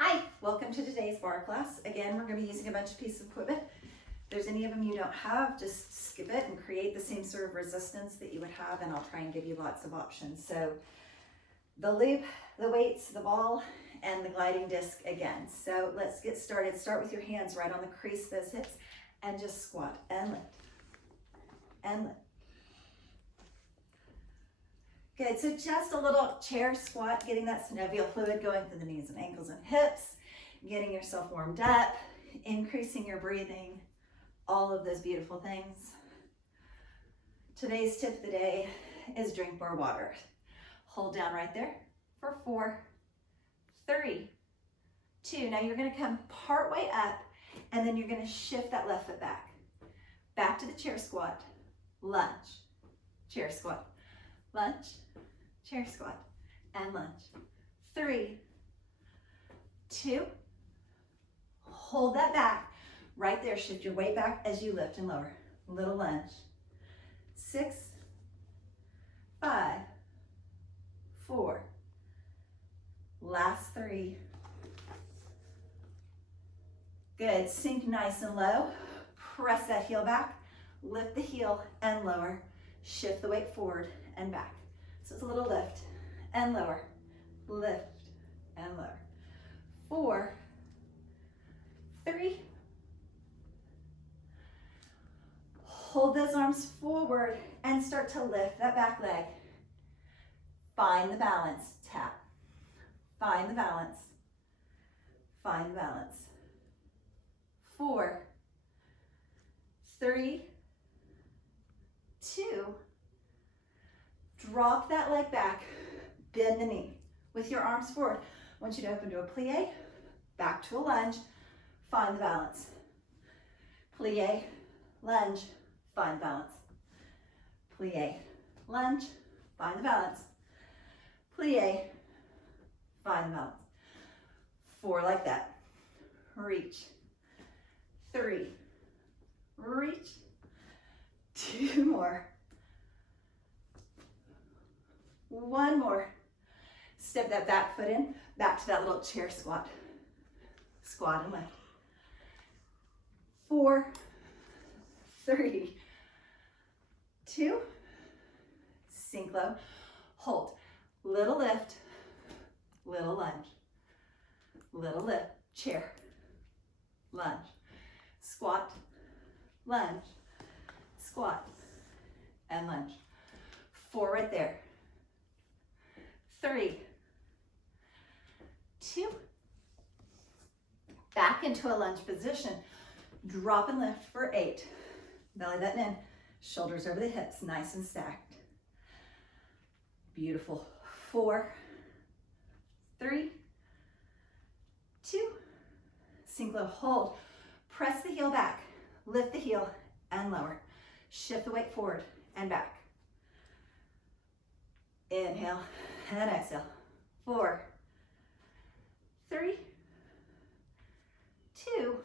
Hi, welcome to today's bar class. Again, we're going to be using a bunch of pieces of equipment. If there's any of them you don't have, just skip it and create the same sort of resistance that you would have, and I'll try and give you lots of options. So the loop, the weights, the ball, and the gliding disc again. So let's get started. Start with your hands right on the crease of those hips and just squat and lift and lift. Good, so just a little chair squat, getting that synovial fluid going through the knees and ankles and hips, getting yourself warmed up, increasing your breathing, all of those beautiful things. Today's tip of the day is drink more water. Hold down right there for 4, 3, 2. Now you're gonna come part way up and then you're gonna shift that left foot back. Back to the chair squat, lunge, chair squat, lunge, chair squat, and lunge. 3, 2, hold that back. Right there, shift your weight back as you lift and lower. Little lunge. 6, 5, 4, last 3. Good, sink nice and low. Press that heel back, lift the heel and lower. Shift the weight forward and back. So it's a little lift and lower, lift and lower. 4, 3, hold those arms forward and start to lift that back leg. Find the balance, tap. Find the balance, find the balance. 4, 3, 2, drop that leg back, bend the knee. With your arms forward, I want you to open to a plie, back to a lunge, find the balance. Plie, lunge, find balance. Plie, lunge, find the balance. Plie, find the balance. 4 like that. Reach. 3, reach. 2 more. 1 more. Step that back foot in, back to that little chair squat. Squat and lift. 4, 3, 2, sink low, hold. Little lift, little lunge. Little lift, chair, lunge. Squat, lunge, squat, and lunge. 4 right there. 3, 2, back into a lunge position. Drop and lift for 8. Belly button in, shoulders over the hips, nice and stacked. Beautiful. 4, 3, 2, sink low, hold. Press the heel back, lift the heel and lower. Shift the weight forward and back. Inhale and exhale. 4, 3, 2,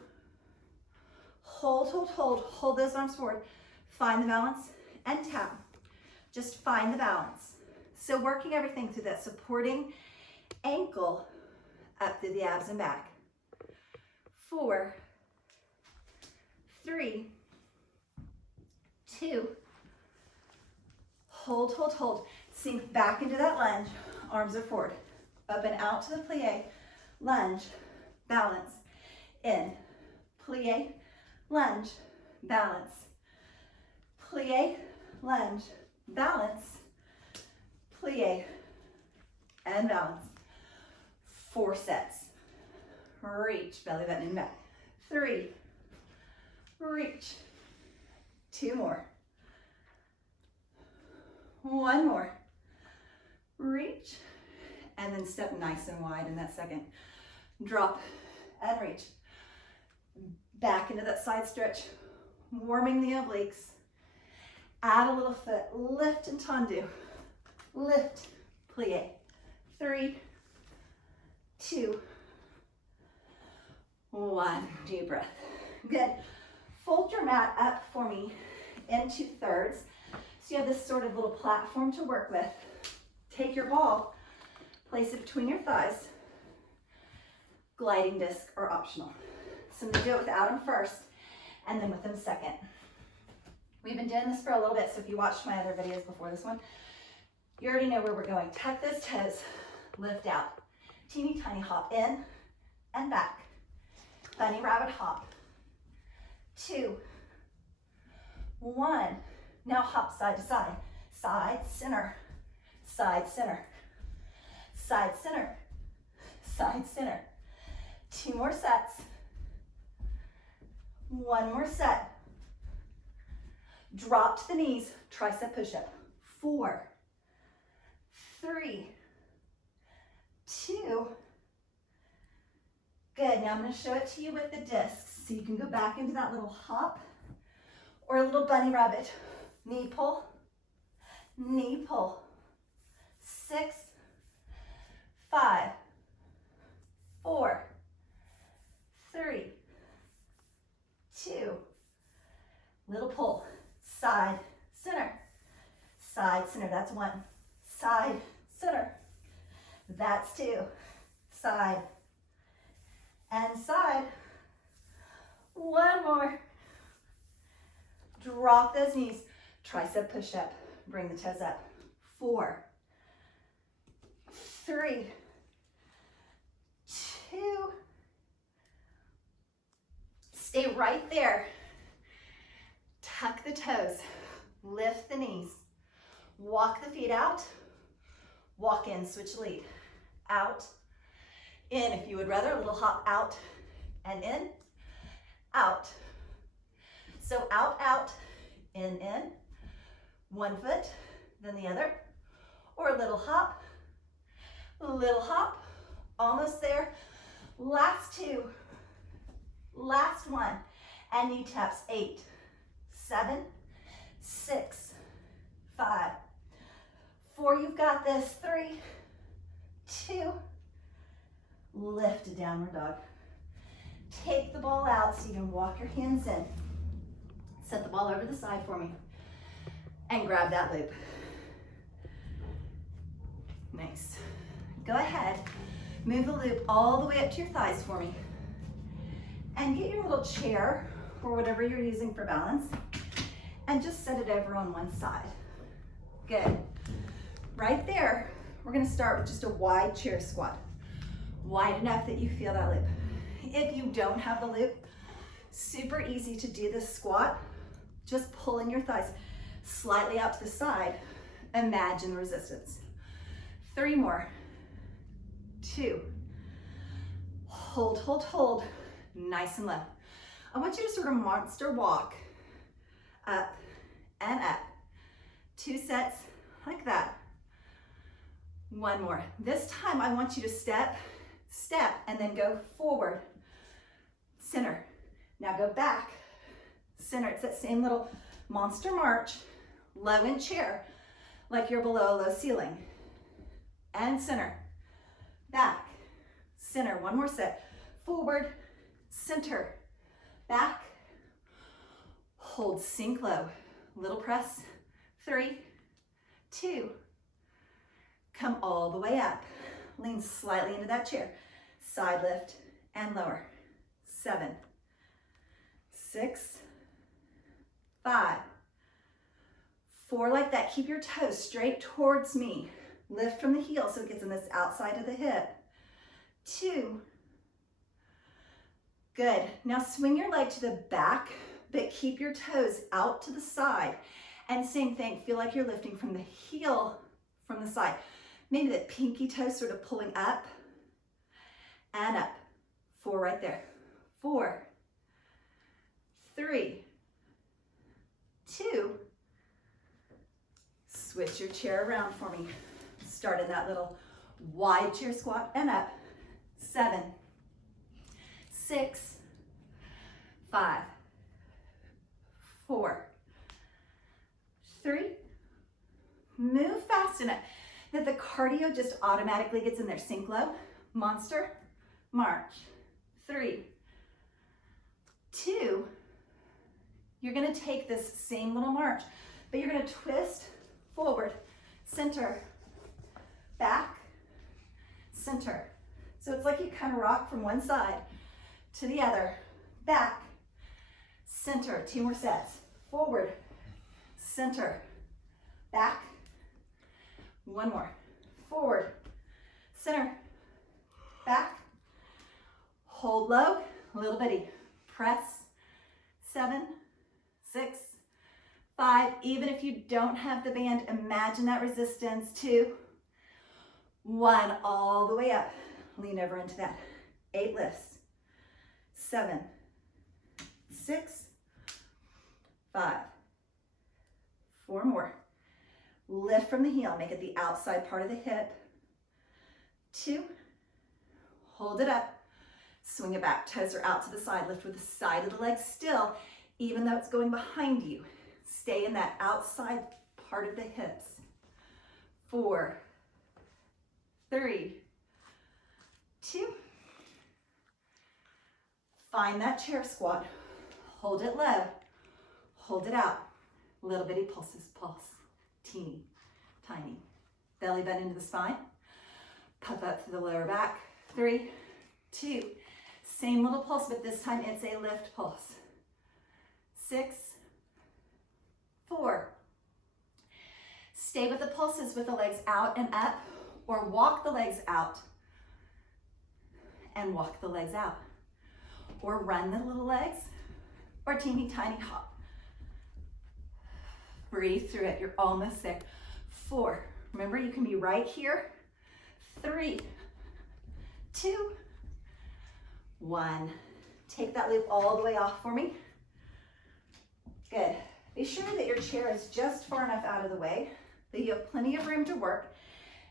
hold those arms forward. Find the balance and tap. Just find the balance. So working everything through that supporting ankle up through the abs and back. 4, 3, 2, hold. Sink back into that lunge, arms are forward. Up and out to the plie, lunge, balance, in, plie, lunge, balance, plie, lunge, balance, plie, and balance. 4 sets. Reach, belly button and back. 3, reach. 2 more. 1 more. Reach, and then step nice and wide in that second. Drop and reach. Back into that side stretch, warming the obliques. Add a little foot, lift and tendu. Lift, plie. 3, 2, 1. Deep breath. Good. Fold your mat up for me into thirds. So you have this sort of little platform to work with. Take your ball, place it between your thighs. gliding disc are optional. So I'm gonna do it without them first and then with them second. We've been doing this for a little bit, so if you watched my other videos before this one, you already know where we're going. Tuck those toes, lift out. Teeny tiny hop in and back. Bunny rabbit hop. 2, 1. Now hop side to side. Side, center, side, center, side, center, side, center. 2 more sets. 1 more set. Drop to the knees, tricep push-up. 4, 3, 2. Good, now I'm gonna show it to you with the discs. So you can go back into that little hop or a little bunny rabbit. Knee pull, knee pull. 6, 5, 4, 3, 2. Little pull, side, center, side, center. That's 1. Side, center. That's 2. Side and side. 1 more. Drop those knees. Tricep push-up. Bring the toes up. 4, 3, 2. Stay right there. Tuck the toes. Lift the knees. Walk the feet out. Walk in, switch lead. Out, in. If you would rather, a little hop out and in, out. So out, out, in. 1 foot, then the other. Or a little hop, almost there. Last 2, last 1. And knee taps. 8, 7, 6, 5, 4. You've got this. 3, 2. Lift a downward dog. Take the ball out so you can walk your hands in. Set the ball over the side for me. And grab that loop. Nice. Go ahead. Move the loop all the way up to your thighs for me. And get your little chair or whatever you're using for balance. And just set it over on one side. Good. Right there, we're gonna start with just a wide chair squat. Wide enough that you feel that loop. If you don't have the loop, super easy to do this squat. Just pulling your thighs slightly out to the side. Imagine resistance. 3 more. 2. Hold, hold, hold. Nice and low. I want you to sort of monster walk up and up. 2 sets like that. 1 more. This time I want you to step, step, and then go forward. Center. Now go back. Center. It's that same little monster march. Low in chair, like you're below a low ceiling. And center. Back. Center. 1 more set. Forward. Center. Back. Hold, sink low. Little press. 3, 2. Come all the way up. Lean slightly into that chair. Side lift and lower. 7, 6, 5, 4, like that. Keep your toes straight towards me. Lift from the heel so it gets in this outside of the hip. 2. Good. Now swing your leg to the back, but keep your toes out to the side. And same thing, feel like you're lifting from the heel from the side. Maybe that pinky toe sort of pulling up and up. 4 right there. 4, 3, 2. Switch your chair around for me. Start in that little wide chair squat and up. 7, 6, 5, 4, 3. Move fast enough that the cardio just automatically gets in there. Sink low, monster, march. 3, 2. You're gonna take this same little march, but you're gonna twist forward, center, back, center, So it's like you kind of rock from one side to the other, back, center, 2 more sets, forward, center, back, 1 more, forward, center, back, hold low, little bitty, press, 7, 6, 5, even if you don't have the band, imagine that resistance, 2, 1, all the way up, lean over into that, 8 lifts, 7, 6, 5, 4 more, lift from the heel, make it the outside part of the hip, 2, hold it up, swing it back, toes are out to the side, lift with the side of the leg still, even though it's going behind you. Stay in that outside part of the hips. 4, 3, 2. Find that chair squat. Hold it low. Hold it out. Little bitty pulses, pulse. Teeny, tiny. Belly bend into the spine. Puff up through the lower back. 3, 2. Same little pulse, but this time it's a lift pulse. 6, 4. Stay with the pulses with the legs out and up, or walk the legs out and walk the legs out. Or run the little legs, or teeny tiny hop. Breathe through it, you're almost there. 4, remember you can be right here. 3, 2, 1. Take that loop all the way off for me. Good. Be sure that your chair is just far enough out of the way that you have plenty of room to work,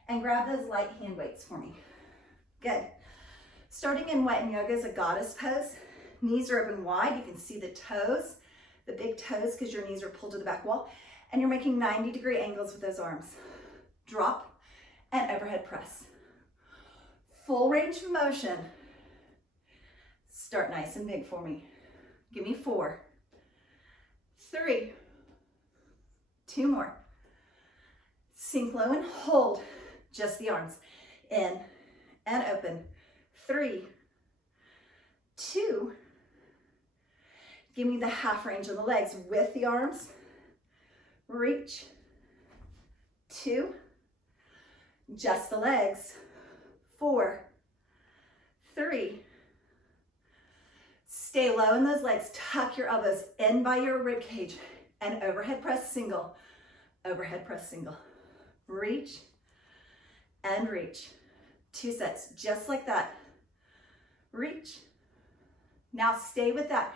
and grab those light hand weights for me. Good. Starting in wet and yoga is a goddess pose. Knees are open wide. You can see the toes, the big toes, because your knees are pulled to the back wall, and you're making 90-degree angles with those arms. Drop and overhead press. Full range of motion. Start nice and big for me. Give me 4, 3, 2 more. Sink low and hold just the arms. In and open. 3, 2. Give me the half range on the legs with the arms. Reach. 2. Just the legs. 4, 3. Stay low in those legs. Tuck your elbows in by your rib cage and overhead press single. Overhead press single. Reach and reach. 2 sets just like that. Reach. Now stay with that.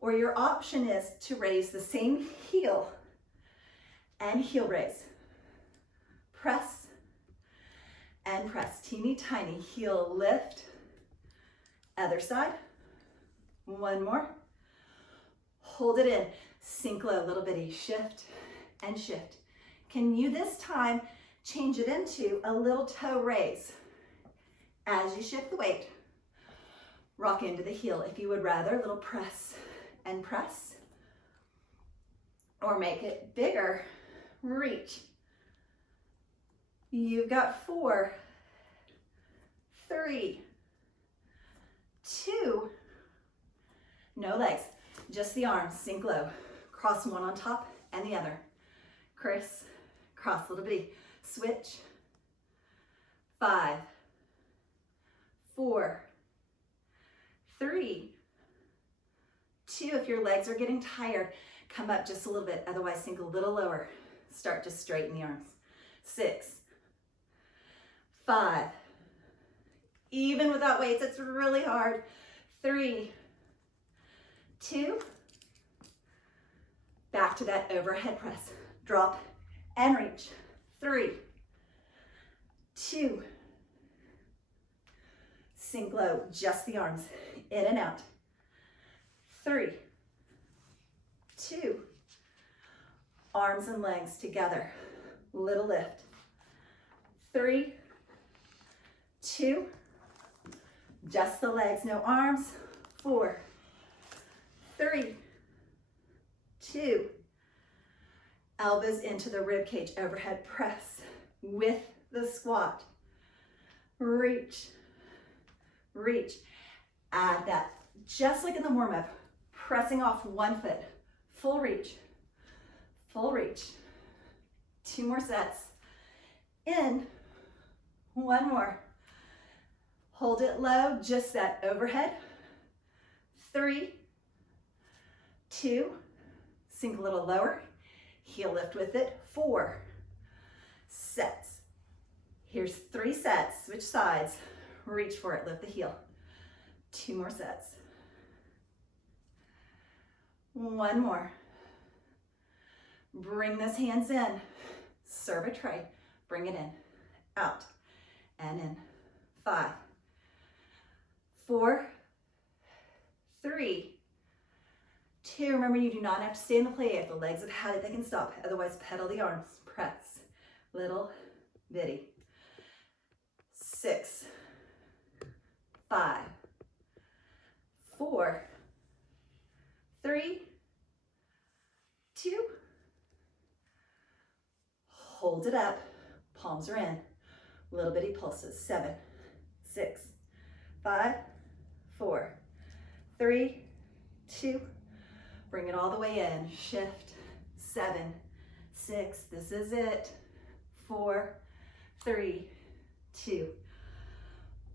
Or your option is to raise the same heel and heel raise. Press and press. Teeny tiny heel lift. Other side. 1 more. Hold it in. Sink low, little bitty. Shift and shift. Can you this time change it into a little toe raise? As you shift the weight, rock into the heel. If you would rather, a little press and press. Or make it bigger, reach. You've got 4, 3, 2, no legs, just the arms, sink low. Cross one on top and the other. Criss, cross, little bitty. Switch. 5, 4, 3, 2. If your legs are getting tired, come up just a little bit. Otherwise, sink a little lower. Start to straighten the arms. 6, 5. Even without weights, it's really hard. 3, 2. Back to that overhead press. Drop and reach. 3, 2. Sink low, just the arms, in and out. 3, 2. Arms and legs together. Little lift. 3, 2. Just the legs, no arms. 4, 3, 2. Elbows into the rib cage, overhead press with the squat. Reach. reach. Add that, just like in the warm-up, pressing off one foot, full reach, full reach. 2 more sets. In, 1 more. Hold it low, just that overhead. 3, 2, sink a little lower, heel lift with it. 4 sets. Here's 3 sets, switch sides, reach for it, lift the heel. 2 more sets. 1 more. Bring those hands in, serve a tray, bring it in, out, and in. 5, 4, 3, 2. Remember, you do not have to stay in the play. If the legs have had it, they can stop. Otherwise, pedal the arms, press, little bitty. 6, 5, 4, 3, 2. Hold it up, palms are in. Little bitty pulses. 7, 6, 5, 4, 3, 2. Bring it all the way in. Shift. 7, 6. This is it. 4, 3, 2,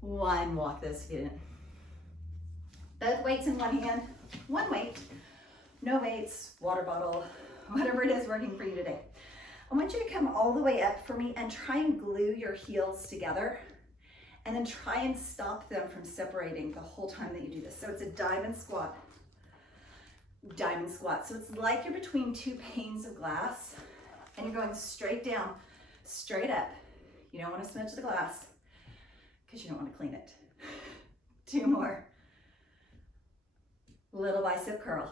1. Walk those feet in. Both weights in one hand. One weight. No weights. Water bottle. Whatever it is working for you today. I want you to come all the way up for me and try and glue your heels together, and then try and stop them from separating the whole time that you do this. So it's a diamond squat. Diamond squat. So it's like you're between 2 panes of glass and you're going straight down, straight up. You don't want to smudge the glass because you don't want to clean it. 2 more. Little bicep curl.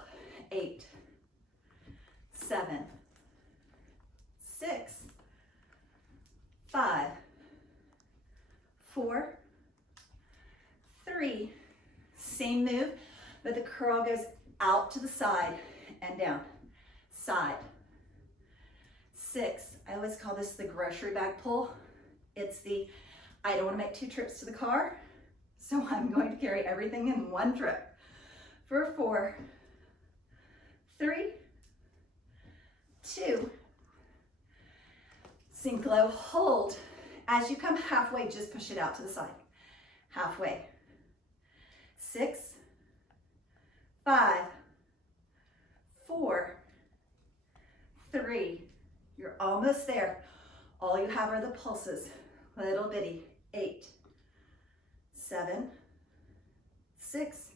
8, 7, 6, 5, 4, 3. Same move, but the curl goes out to the side and down. Side. 6. I always call this the grocery bag pull. It's the, I don't want to make 2 trips to the car, so I'm going to carry everything in 1 trip. For 4, 3, 2. Sink low, hold. As you come halfway, just push it out to the side. Halfway. 6, 5, 4, 3. You're almost there. All you have are the pulses. Little bitty. 8, 7, 6,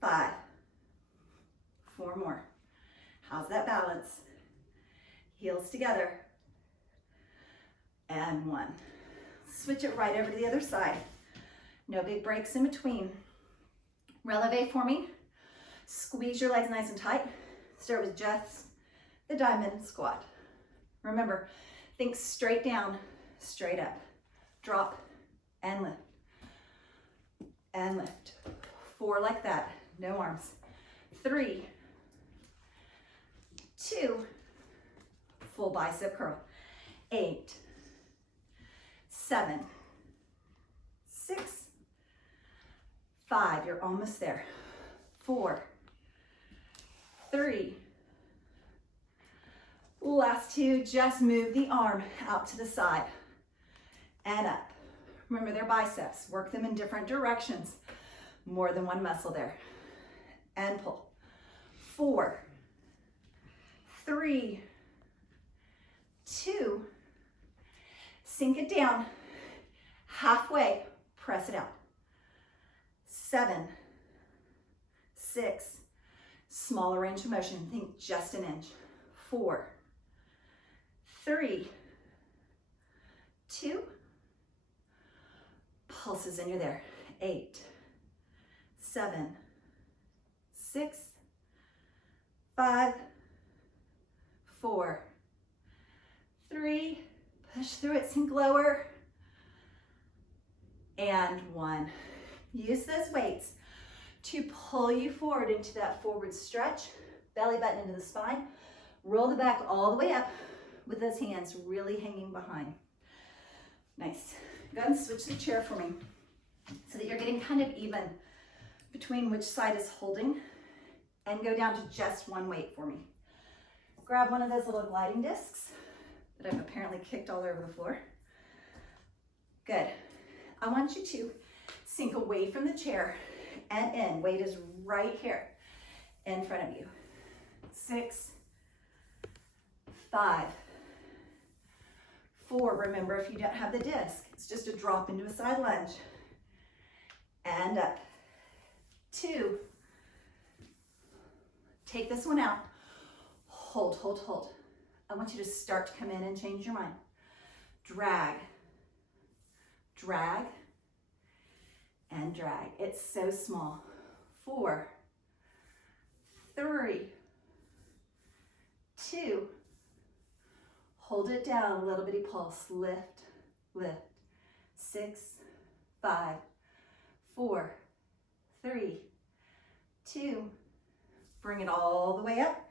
5. 4 more. How's that balance? Heels together. And 1. Switch it right over to the other side. No big breaks in between. Releve for me. Squeeze your legs nice and tight. Start with just the diamond squat. Remember, think straight down, straight up. Drop and lift. And lift. 4 like that. No arms. 3, 2. Full bicep curl. 8, 7, 6, 5. You're almost there. 4, 3. Last 2. Just move the arm out to the side and up. Remember, they're biceps. Work them in different directions. More than one muscle there. And pull. 4, 3, 2. Sink it down. Halfway, press it out. 7, 6. Smaller range of motion. Think just an inch. 4, 3, 2. Pulses in, you're there. 8, 7, 6, 5, 4, 3. Push through it, sink lower. And 1. Use those weights to pull you forward into that forward stretch. Belly button into the spine. Roll the back all the way up with those hands really hanging behind. Nice. Go ahead and switch the chair for me. so that you're getting kind of even between which side is holding, and go down to just one weight for me. Grab one of those little gliding discs that I've apparently kicked all over the floor. Good. I want you to sink away from the chair and in. Weight is right here in front of you. 6, 5, 4. Remember, if you don't have the disc, it's just a drop into a side lunge. And up. 2. Take this one out. Hold, hold, hold. I want you to start to come in and change your mind. Drag, drag, and drag. It's so small. 4, 3, 2. Hold it down, a little bitty pulse. Lift, lift. 6, 5, 4, 3, 2. Bring it all the way up.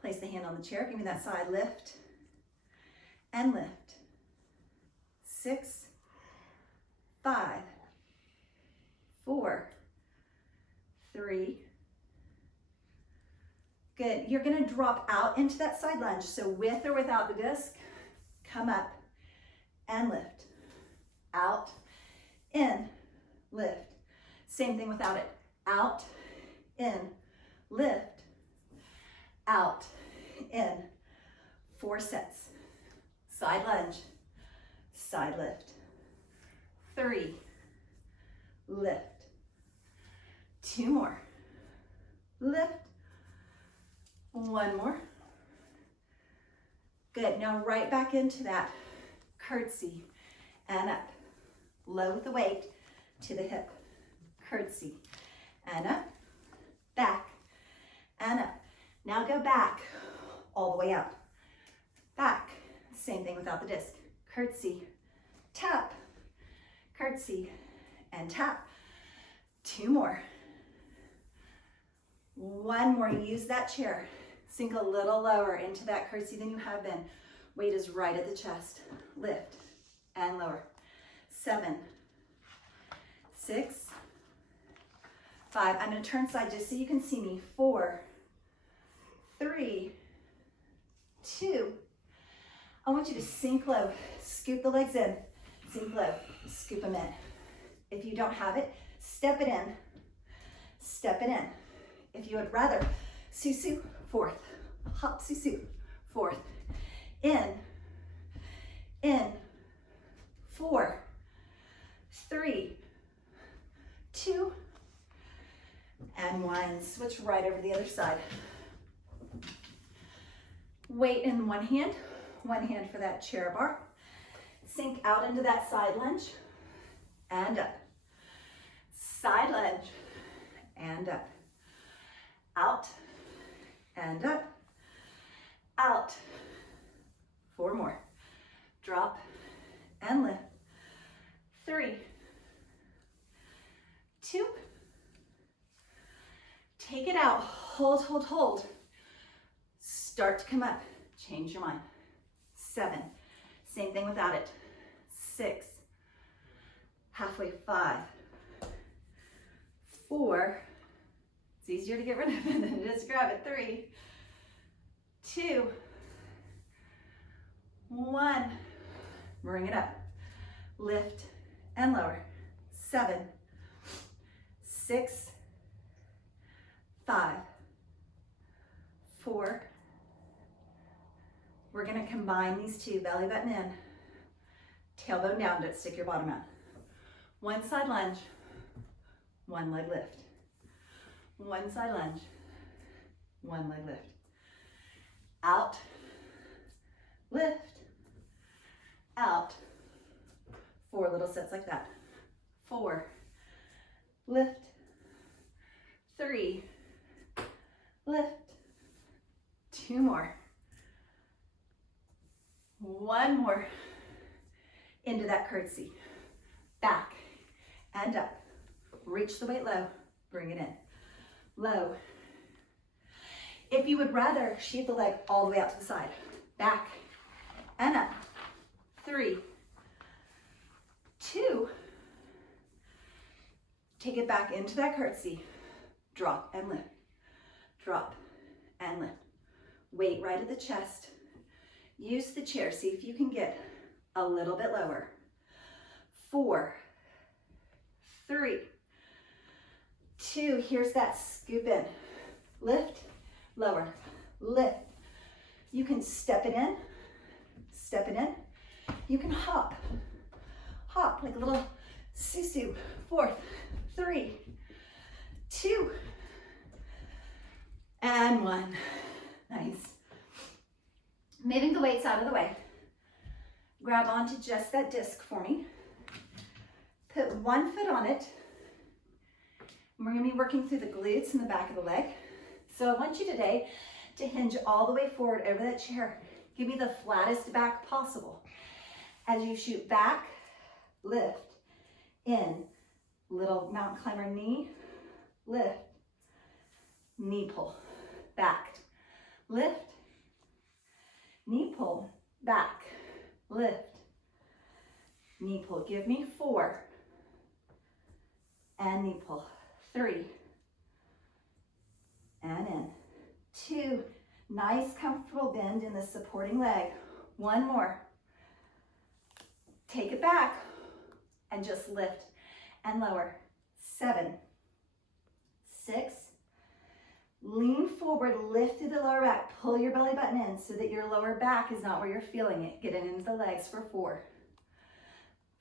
Place the hand on the chair. Give me that side lift and lift. 6, 5, 4, 3. Good. You're going to drop out into that side lunge. So with or without the disc, come up and lift. Out, in, lift. Same thing without it. Out, in, lift. Out, in. 4 sets. Side lunge, side lift. 3, lift. 2 more. Lift. 1 more. Good. Now right back into that curtsy and up. Low with the weight to the hip. Curtsy and up. Back and up. Now go back all the way out. Back. Same thing without the disc. Curtsy, tap, curtsy, and tap. 2 more. 1 more. Use that chair. Sink a little lower into that curtsy than you have been. Weight is right at the chest. Lift and lower. 7, 6, 5. I'm going to turn side just so you can see me. 4, 3, 2. I want you to sink low. Scoop the legs in. Sink low. Scoop them in. If you don't have it, step it in. Step it in. If you would rather, susu, 4th. Hop, susu, 4th. In, 4, 3, 2, and 1. Switch right over to the other side. Weight in one hand for that chair bar. Sink out into that side lunge and up. Side lunge and up. Out and up. Out. 4 more. Drop and lift. 3, 2. Take it out. Hold, hold, hold. Start to come up. Change your mind. 7. Same thing without it. 6. Halfway. 5. 4. It's easier to get rid of it than it is to grab it. 3, 2, 1. Bring it up. Lift and lower. 7, 6, 5, 4. We're going to combine these two. Belly button in. Tailbone down. Don't stick your bottom out. 1 side lunge. 1 leg lift. 1 side lunge. 1 leg lift. Out. Lift. Out. 4 little sets like that. 4. Lift. 3. Lift. 2 more. 1 more. Into that curtsy. Back and up. Reach the weight low. Bring it in. Low. If you would rather, sheath the leg all the way out to the side. Back and up. 3, 2, into that curtsy. Drop and lift. Drop and lift. Weight right at the chest. Use the chair. See if you can get a little bit lower. 4, 3, 2. Here's that scoop in. Lift, lower, lift. You can step it in, step it in. You can hop, hop like a little susu. 4, 3, 2, and 1. Nice. Moving the weights out of the way. Grab onto just that disc for me. Put one foot on it. And we're going to be working through the glutes and the back of the leg. So I want you today to hinge all the way forward over that chair. Give me the flattest back possible. As you shoot back, lift, in, little mountain climber knee, lift, knee pull, back, lift, knee pull, back, lift, knee pull. Give me 4, and knee pull, 3, and in, 2, nice comfortable bend in the supporting leg. 1 more. Take it back and just lift and lower. 7, 6, lean forward, lift through the lower back, pull your belly button in so that your lower back is not where you're feeling it. Get it into the legs for 4,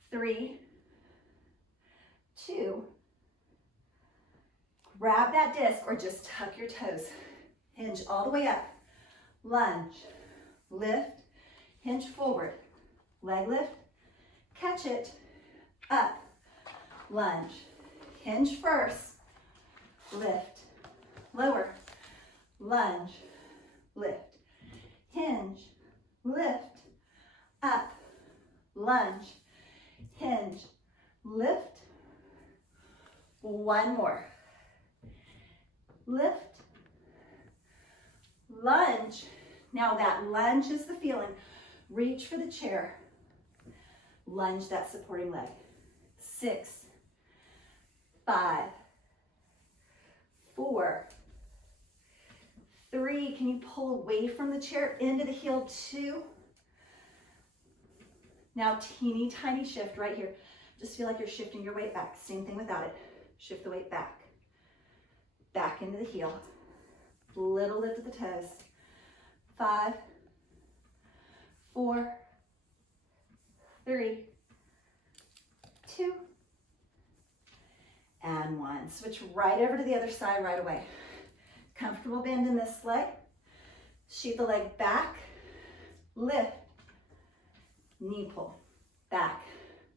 3, 2, grab that disc or just tuck your toes. Hinge all the way up, lunge, lift, hinge forward, leg lift, catch it, up, lunge, hinge first, lift, lower, lunge, lift, hinge, lift, up, lunge, hinge, lift. 1 more. Lift, lunge. Now that lunge is the feeling. Reach for the chair. Lunge that supporting leg. 6, 5, 4, 3. Can you pull away from the chair into the heel? 2. Now teeny tiny shift right here. Just feel like you're shifting your weight back. Same thing without it. Shift the weight back. Back into the heel. Little lift of the toes. 5, 4, 3, 2, and 1. Switch right over to the other side right away. Comfortable bend in this leg. Shoot the leg back, lift, knee pull, back,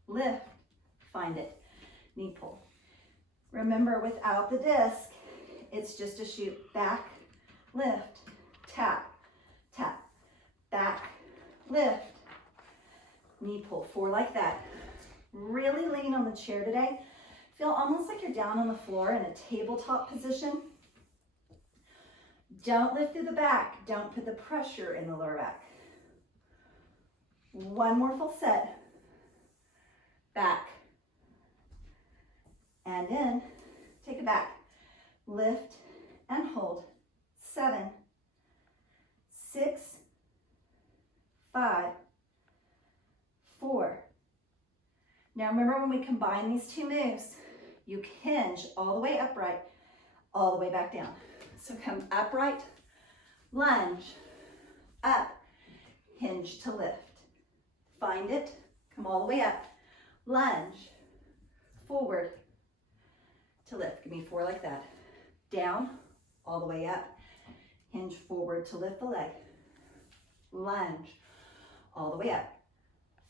lift, find it, knee pull. Remember, without the disc, it's just a shoot back, lift, tap, tap, back, lift, knee pull. 4 like that. Really lean on the chair today. Feel almost like you're down on the floor in a tabletop position. Don't lift through the back. Don't put the pressure in the lower back. 1 more full set. Back. And in. Take it back. Lift and hold. 7, 6, 5, 4. Now remember, when we combine these 2 moves, you hinge all the way upright, all the way back down. So come upright, lunge, up, hinge to lift. Find it, come all the way up, lunge, forward to lift. Give me 4 like that. Down, all the way up, hinge forward to lift the leg. Lunge, all the way up,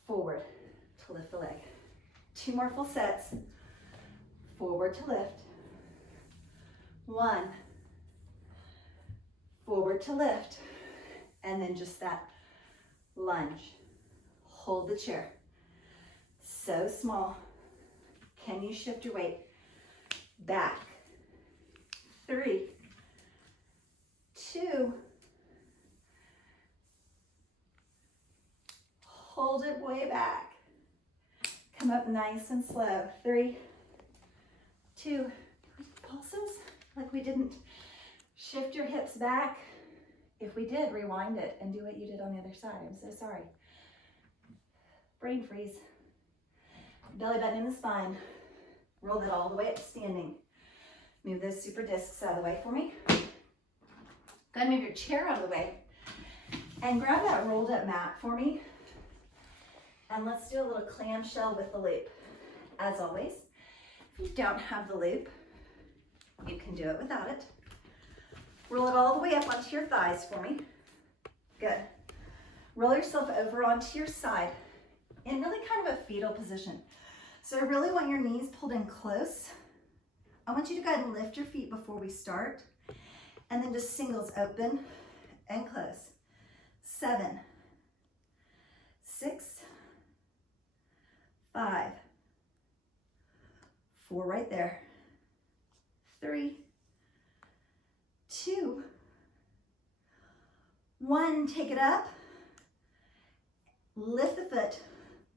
forward to lift the leg. 2 more full sets. Forward to lift. 1. Forward to lift. And then just that lunge. Hold the chair. So small. Can you shift your weight? Back. 3, 2. Hold it way back. Come up nice and slow. 3, 2, pulses? Like we didn't shift your hips back? If we did, rewind it and do what you did on the other side. I'm so sorry. Brain freeze. Belly button in the spine. Roll that all the way up to standing. Move those super discs out of the way for me. Go ahead and move your chair out of the way. And grab that rolled up mat for me. And let's do a little clamshell with the loop. As always, if you don't have the loop, you can do it without it. Roll it all the way up onto your thighs for me. Good. Roll yourself over onto your side in really kind of a fetal position. So I really want your knees pulled in close. I want you to go ahead and lift your feet before we start. And then just singles open and close. 7, 6, 5, 4 right there. 3, 2, 1. Take it up. Lift the foot.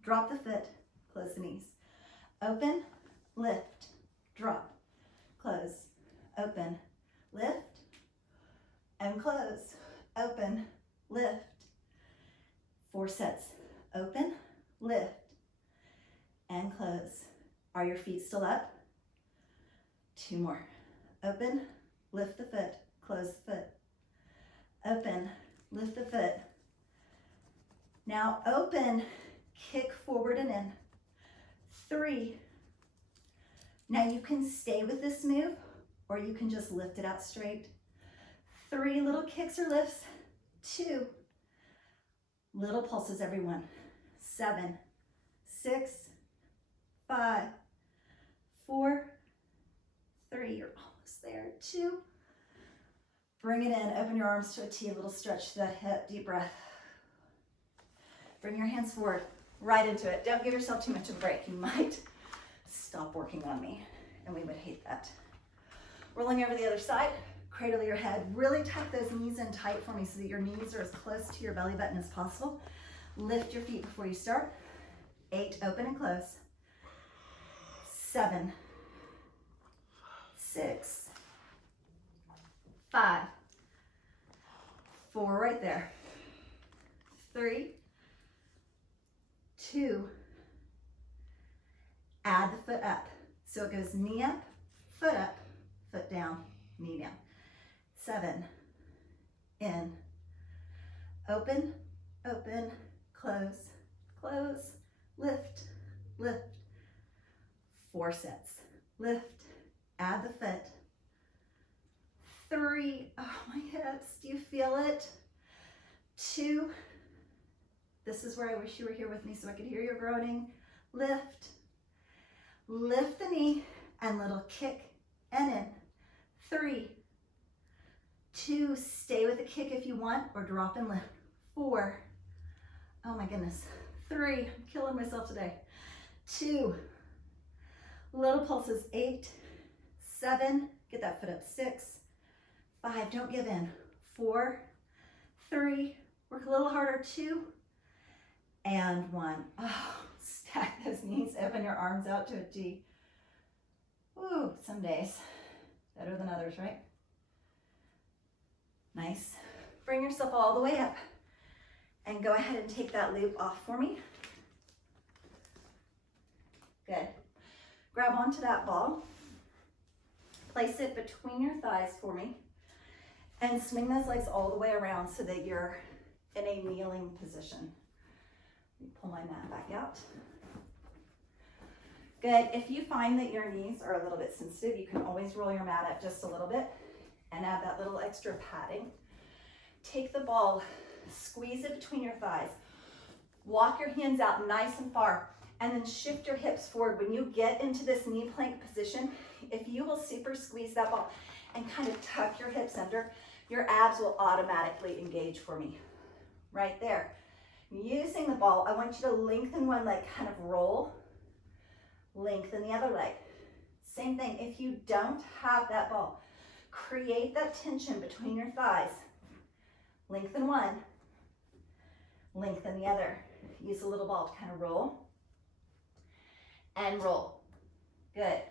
Drop the foot. Close the knees. Open, lift, drop, close, open, lift, and close, open, lift. 4 sets. Open, lift, and close. Are your feet still up? 2 more. Open, lift the foot, close the foot. Open, lift the foot. Now open, kick forward and in. 3. Now you can stay with this move or you can just lift it out straight. 3 little kicks or lifts. 2. Little pulses, everyone. 7, 6, 5, 4, 3. You're almost there. 2. Bring it in. Open your arms to a T. A little stretch to that hip. Deep breath. Bring your hands forward. Right into it. Don't give yourself too much of a break. You might stop working on me, and we would hate that. Rolling over the other side, cradle your head. Really tuck those knees in tight for me so that your knees are as close to your belly button as possible. Lift your feet before you start. 8, open and close. 7, 6, 5, 4 right there. 3, 2, add the foot up. So it goes knee up, foot down, knee down. 7, in, open, open, close, close, lift, lift. 4 sets. Lift, add the foot. 3, oh my hips, do you feel it? 2, this is where I wish you were here with me so I could hear your groaning. Lift, lift the knee and little kick and in. 3, 2, stay with the kick if you want or drop and lift. 4, oh my goodness. 3, I'm killing myself today. 2, little pulses. 8, 7, get that foot up. 6, 5, don't give in. 4, 3, work a little harder. 2, and 1. Oh, stack those knees, open your arms out to a T. Ooh, some days better than others, right? Nice. Bring yourself all the way up and go ahead and take that loop off for me. Good. Grab onto that ball, place it between your thighs for me, and swing those legs all the way around so that you're in a kneeling position. Let me pull my mat back out. Good. If you find that your knees are a little bit sensitive, you can always roll your mat up just a little bit and add that little extra padding. Take the ball, squeeze it between your thighs. Walk your hands out nice and far, and then shift your hips forward. When you get into this knee plank position, if you will super squeeze that ball and kind of tuck your hips under, your abs will automatically engage for me. Right there. Using the ball, I want you to lengthen one leg, kind of roll, lengthen the other leg. Same thing, if you don't have that ball, create that tension between your thighs. Lengthen one, lengthen the other. Use a little ball to kind of roll and roll. Good.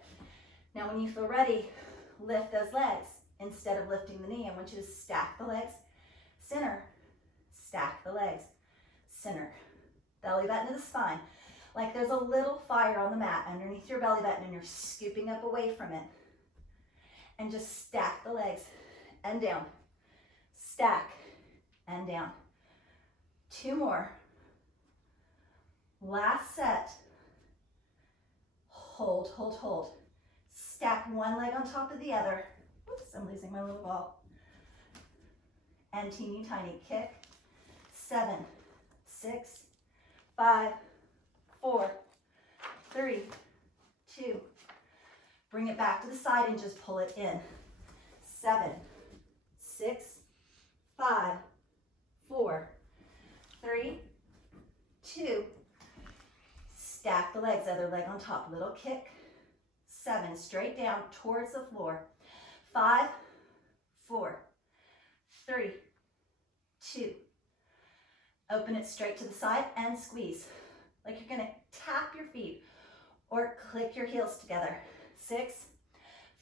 Now when you feel ready, lift those legs instead of lifting the knee. I want you to stack the legs, center, stack the legs, center. Belly button to the spine. Like there's a little fire on the mat underneath your belly button and you're scooping up away from it. And just stack the legs and down. Stack and down. 2 more. Last set. Hold, hold, hold. Stack one leg on top of the other. Oops, I'm losing my little ball. And teeny tiny kick. 7, 6, 5, 4, 3, 2. Bring it back to the side and just pull it in. 7, 6, 5, 4, 3, 2. Stack the legs, other leg on top, little kick. 7, straight down towards the floor. 5, 4, 3, 2. Open it straight to the side and squeeze. Like you're gonna tap your feet or click your heels together. 6,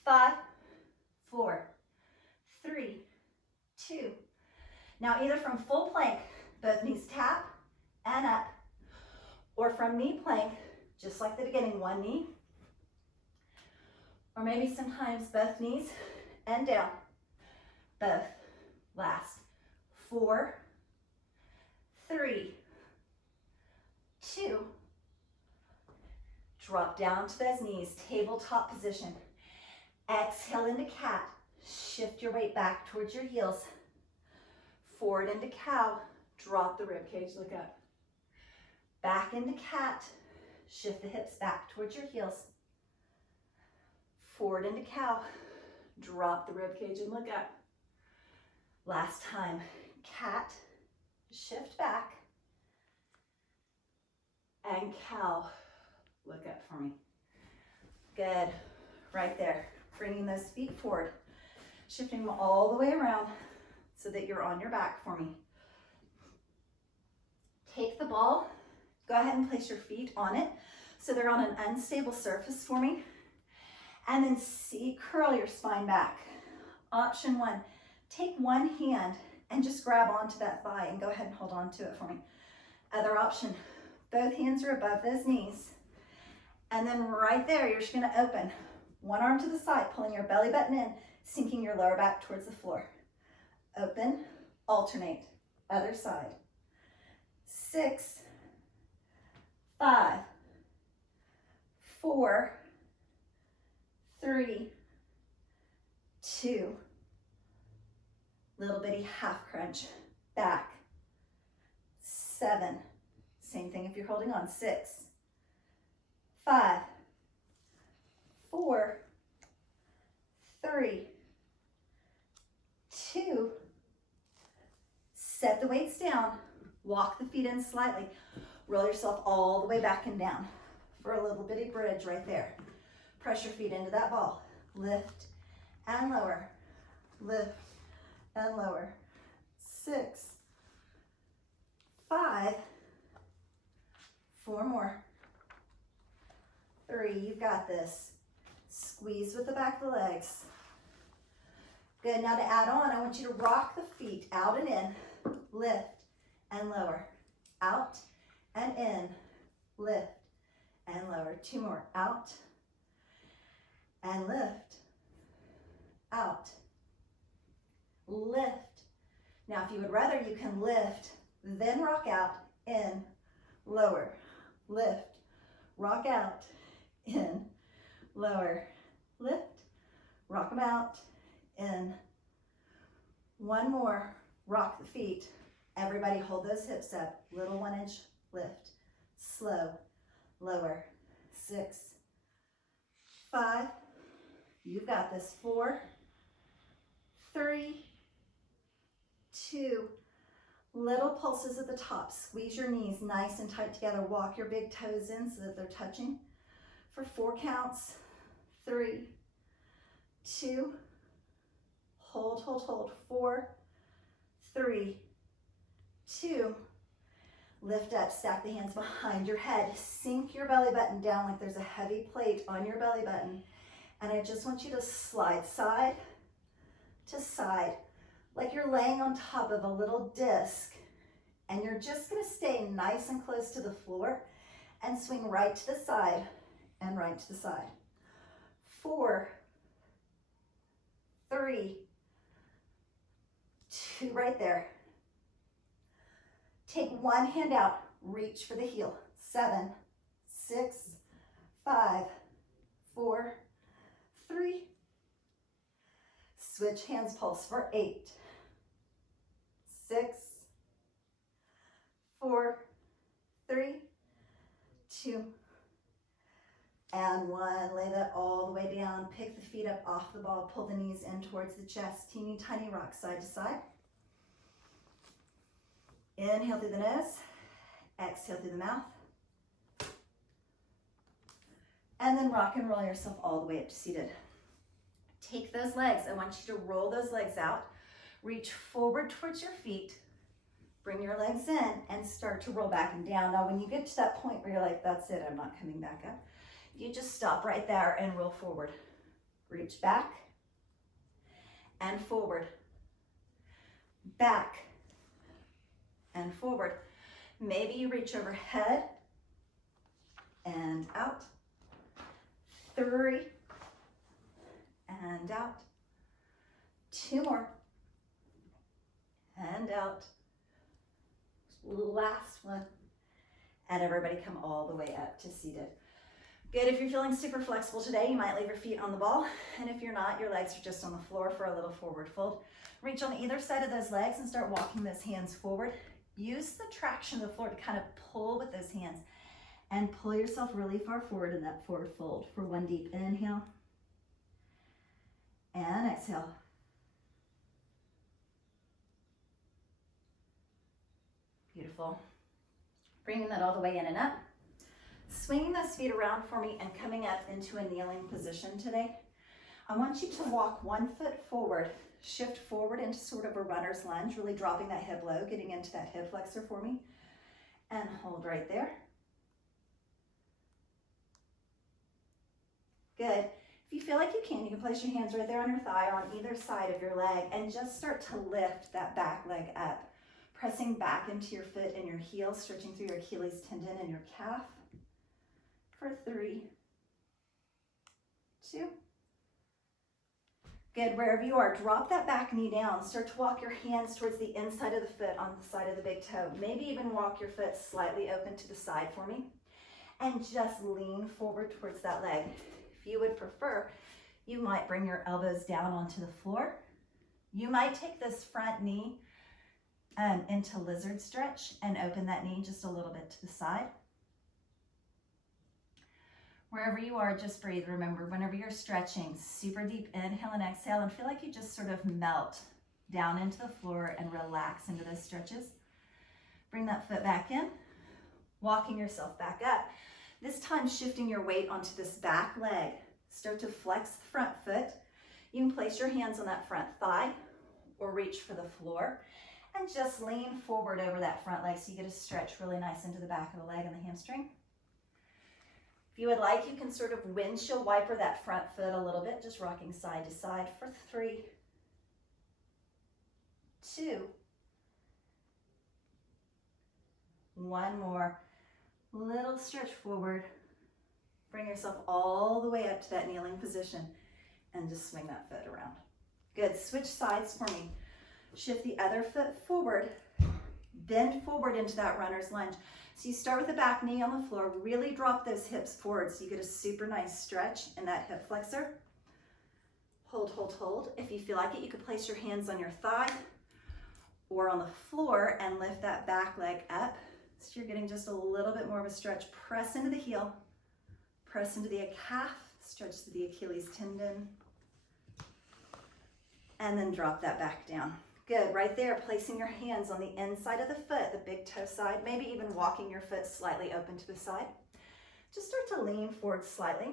5, 4, 3, 2. Now either from full plank, both knees tap and up, or from knee plank, just like the beginning, one knee, or maybe sometimes both knees and down. Both. Last. 4, 3, 2. Drop down to those knees, tabletop position. Exhale into cat. Shift your weight back towards your heels. Forward into cow. Drop the rib cage, look up. Back into cat. Shift the hips back towards your heels. Forward into cow. Drop the rib cage and look up. Last time. Cat. Shift back. And cow. Look up for me. Good. Right there. Bringing those feet forward. Shifting them all the way around so that you're on your back for me. Take the ball. Go ahead and place your feet on it so they're on an unstable surface for me. And then curl your spine back. Option 1, take one hand and just grab onto that thigh and go ahead and hold on to it for me. Other option, both hands are above those knees. And then right there, you're just gonna open. One arm to the side, pulling your belly button in, sinking your lower back towards the floor. Open, alternate, other side. 6, 5, 4, 3, 2. Little bitty half crunch. Back. 7. Same thing if you're holding on. 6, 5, 4, 3, 2. Set the weights down. Walk the feet in slightly. Roll yourself all the way back and down for a little bitty bridge right there. Press your feet into that ball. Lift and lower. Lift and lower. 6, 5, 4 more. 3, you've got this. Squeeze with the back of the legs. Good, now to add on, I want you to rock the feet out and in. Lift and lower. Out and in. Lift and lower. 2 more. Out and lift. Out. Lift. Now, if you would rather, you can lift, then rock out, in, lower. Lift, rock out, in, lower. Lift, rock them out, in. 1 more. Rock the feet. Everybody hold those hips up. Little 1-inch lift. Slow. Lower. 6, 5. You've got this. 4, 3, 2. Little pulses at the top. Squeeze your knees nice and tight together. Walk your big toes in so that they're touching for 4 counts. 3, 2. Hold, hold, hold. 4, 3, 2. Lift up, stack the hands behind your head. Sink your belly button down like there's a heavy plate on your belly button. And I just want you to slide side to side, like you're laying on top of a little disc, and you're just gonna stay nice and close to the floor and swing right to the side and right to the side. 4, 3, 2, right there. Take one hand out, reach for the heel. 7, 6, 5, 4, 3. Switch hands, pulse for 8, 6, 4, 3, 2, and 1. Lay that all the way down. Pick the feet up off the ball. Pull the knees in towards the chest. Teeny tiny rock side to side. Inhale through the nose. Exhale through the mouth. And then rock and roll yourself all the way up to seated. Take those legs. I want you to roll those legs out. Reach forward towards your feet. Bring your legs in and start to roll back and down. Now, when you get to that point where you're like, that's it, I'm not coming back up, you just stop right there and roll forward. Reach back and forward. Back and forward. Maybe you reach overhead and out. 3 and out. 2 more and out. Last one. And everybody come all the way up to seated. Good. If you're feeling super flexible today, you might leave your feet on the ball. And if you're not, your legs are just on the floor for a little forward fold. Reach on either side of those legs and start walking those hands forward. Use the traction of the floor to kind of pull with those hands and pull yourself really far forward in that forward fold. For 1 deep inhale and exhale. Beautiful. Bringing that all the way in and up. Swinging those feet around for me and coming up into a kneeling position today. I want you to walk 1 foot forward, shift forward into sort of a runner's lunge, really dropping that hip low, getting into that hip flexor for me, and hold right there. Good. If you feel like you can place your hands right there on your thigh or on either side of your leg and just start to lift that back leg up, pressing back into your foot and your heel, stretching through your Achilles tendon and your calf. For 3, 2. Good. Wherever you are, drop that back knee down. Start to walk your hands towards the inside of the foot on the side of the big toe. Maybe even walk your foot slightly open to the side for me. And just lean forward towards that leg. If you would prefer, you might bring your elbows down onto the floor. You might take this front knee into lizard stretch and open that knee just a little bit to the side. Wherever you are, just breathe. Remember, whenever you're stretching, super deep inhale and exhale, and feel like you just sort of melt down into the floor and relax into those stretches. Bring that foot back in, walking yourself back up. This time, shifting your weight onto this back leg. Start to flex the front foot. You can place your hands on that front thigh or reach for the floor and just lean forward over that front leg so you get a stretch really nice into the back of the leg and the hamstring. If you would like, you can sort of windshield wiper that front foot a little bit, just rocking side to side for 3, 2, 1 more. Little stretch forward. Bring yourself all the way up to that kneeling position and just swing that foot around. Good. Switch sides for me. Shift the other foot forward. Bend forward into that runner's lunge. So you start with the back knee on the floor, really drop those hips forward so you get a super nice stretch in that hip flexor. Hold, hold, hold. If you feel like it, you could place your hands on your thigh or on the floor and lift that back leg up. So you're getting just a little bit more of a stretch. Press into the heel, press into the calf, stretch to the Achilles tendon, and then drop that back down. Good, right there, placing your hands on the inside of the foot, the big toe side, maybe even walking your foot slightly open to the side. Just start to lean forward slightly.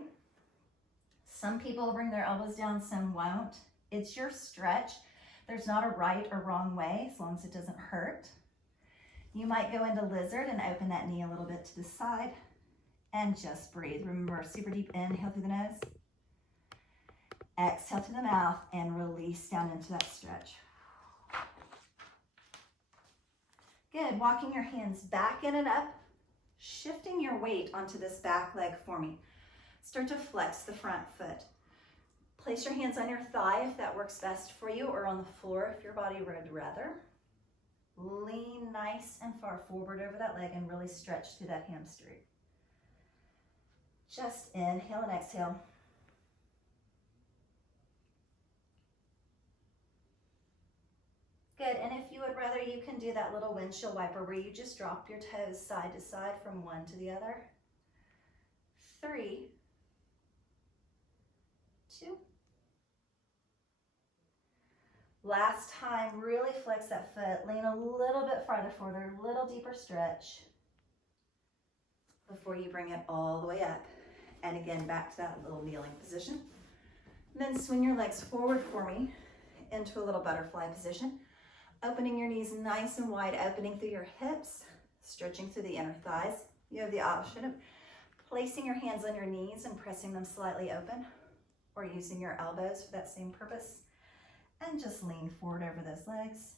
Some people bring their elbows down, some won't. It's your stretch. There's not a right or wrong way, as long as it doesn't hurt. You might go into lizard and open that knee a little bit to the side and just breathe. Remember, super deep inhale through the nose. Exhale through the mouth and release down into that stretch. Good, walking your hands back in and up, shifting your weight onto this back leg for me. Start to flex the front foot. Place your hands on your thigh if that works best for you, or on the floor if your body would rather. Lean nice and far forward over that leg and really stretch through that hamstring. Just inhale and exhale. Good, and if you would rather, you can do that little windshield wiper where you just drop your toes side to side from one to the other. 3, 2. Last time, really flex that foot, lean a little bit farther forward, a little deeper stretch before you bring it all the way up. And again, back to that little kneeling position. And then swing your legs forward for me into a little butterfly position. Opening your knees nice and wide, opening through your hips, stretching through the inner thighs. You have the option of placing your hands on your knees and pressing them slightly open, or using your elbows for that same purpose. And just lean forward over those legs.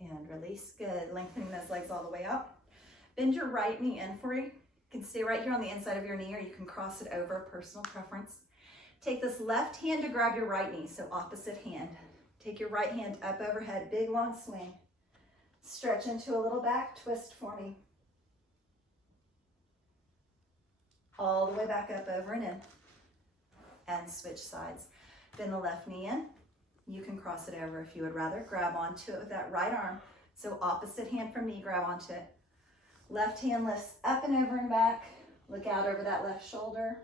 And release, good. Lengthening those legs all the way out. Bend your right knee in for you. You can stay right here on the inside of your knee, or you can cross it over, personal preference. Take this left hand to grab your right knee, so opposite hand. Take your right hand up overhead, big long swing. Stretch into a little back twist for me. All the way back up, over and in. And switch sides. Bend the left knee in. You can cross it over if you would rather. Grab onto it with that right arm. So opposite hand from knee, grab onto it. Left hand lifts up and over and back. Look out over that left shoulder.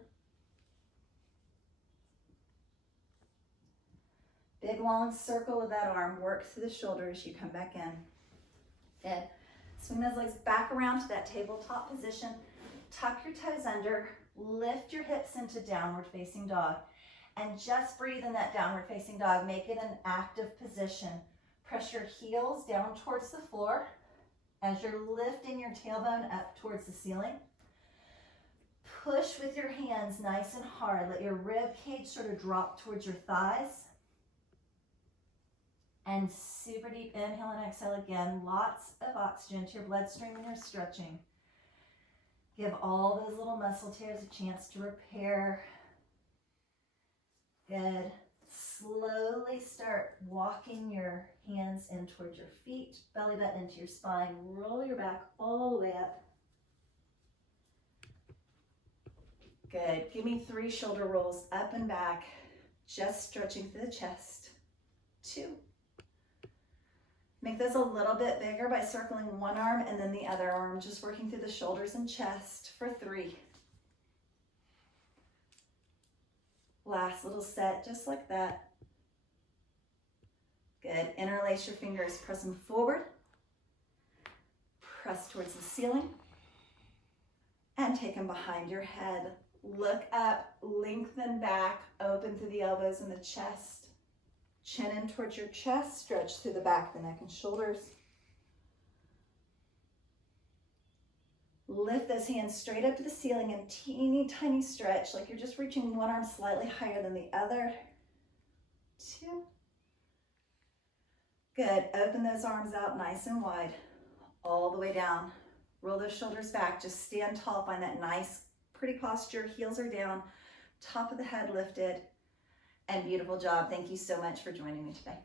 Big long circle of that arm. Work through the shoulder as you come back in. Good. Swing those legs back around to that tabletop position. Tuck your toes under. Lift your hips into downward facing dog. And just breathe in that downward facing dog. Make it an active position. Press your heels down towards the floor as you're lifting your tailbone up towards the ceiling. Push with your hands nice and hard. Let your rib cage sort of drop towards your thighs. And super deep inhale and exhale again. Lots of oxygen to your bloodstream when you're stretching. Give all those little muscle tears a chance to repair. Good. Slowly start walking your hands in towards your feet, belly button into your spine. Roll your back all the way up. Good. Give me 3 shoulder rolls up and back, just stretching through the chest. 2. Make those a little bit bigger by circling one arm and then the other arm, just working through the shoulders and chest for 3. Last little set, just like that. Good. Interlace your fingers, press them forward. Press towards the ceiling. And take them behind your head. Look up, lengthen back, open through the elbows and the chest. Chin in towards your chest, stretch through the back, the neck and shoulders. Lift those hands straight up to the ceiling and teeny tiny stretch, like you're just reaching one arm slightly higher than the other. 2. Good. Open those arms out nice and wide, all the way down. Roll those shoulders back. Just stand tall. Find that nice, pretty posture. Heels are down, top of the head lifted, and beautiful job. Thank you so much for joining me today.